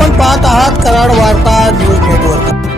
आपण पाहत आहात कराड वार्ता न्यूज नेटवर्क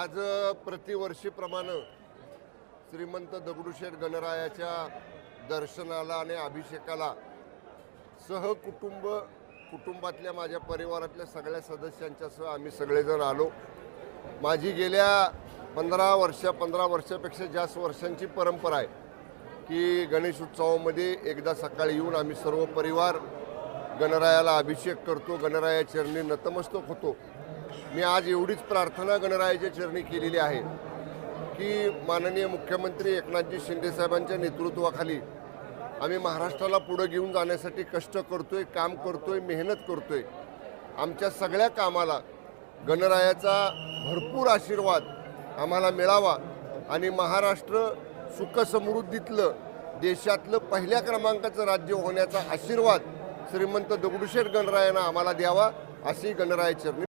आज प्रतिवर्षीप्रमाणे श्रीमंत दगडूशेठ गणरायाच्या दर्शनाला आणि अभिषेकाला सहकुटुंब कुटुंबातल्या माझ्या परिवारातल्या सगळ्या सदस्यांच्यासह आम्ही सगळेजण आलो माझी गेल्या पंधरा वर्ष पंधरा वर्षापेक्षा जास्त वर्षांची परंपरा आहे की गणेश उत्सवामध्ये एकदा सकाळी येऊन आम्ही सर्व परिवार गणरायाला अभिषेक करतो गणराया चरणी नतमस्तक होतो मी आज एवढीच प्रार्थना गणरायाच्या चरणी केलेली आहे की माननीय मुख्यमंत्री एकनाथजी शिंदेसाहेबांच्या नेतृत्वाखाली आम्ही महाराष्ट्राला पुढं घेऊन जाण्यासाठी कष्ट करतोय काम करतोय मेहनत करतोय आमच्या सगळ्या कामाला गणरायाचा भरपूर आशीर्वाद आम्हाला मिळावा आणि महाराष्ट्र सुखसमृद्धीतलं देशातलं पहिल्या क्रमांकाचं राज्य होण्याचा आशीर्वाद श्रीमंत दगडूशेठ गणरायांना आम्हाला द्यावा अशी गणरायाचरणी